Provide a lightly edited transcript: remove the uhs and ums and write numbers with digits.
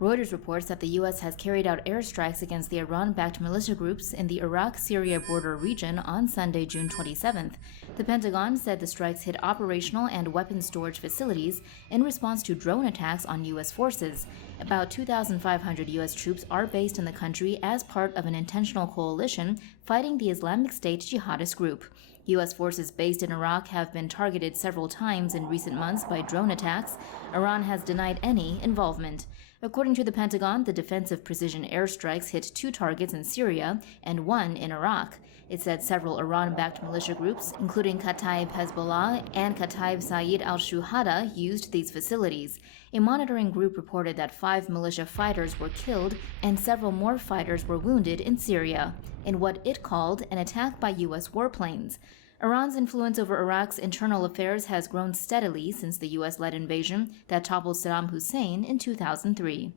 Reuters reports that the U.S. has carried out airstrikes against the Iran-backed militia groups in the Iraq-Syria border region on Sunday, June 27th. The Pentagon said the strikes hit operational and weapons storage facilities in response to drone attacks on U.S. forces. About 2,500 U.S. troops are based in the country as part of an intentional coalition fighting the Islamic State jihadist group. U.S. forces based in Iraq have been targeted several times in recent months by drone attacks. Iran has denied any involvement. According to the Pentagon, the defensive precision airstrikes hit 2 targets in Syria and 1 in Iraq. It said several Iran-backed militia groups, including Kataib Hezbollah and Kataib Sayyid al-Shuhada, used these facilities. A monitoring group reported that 5 militia fighters were killed and several more fighters were wounded in Syria, in what it called an attack by U.S. warplanes. Iran's influence over Iraq's internal affairs has grown steadily since the U.S.-led invasion that toppled Saddam Hussein in 2003.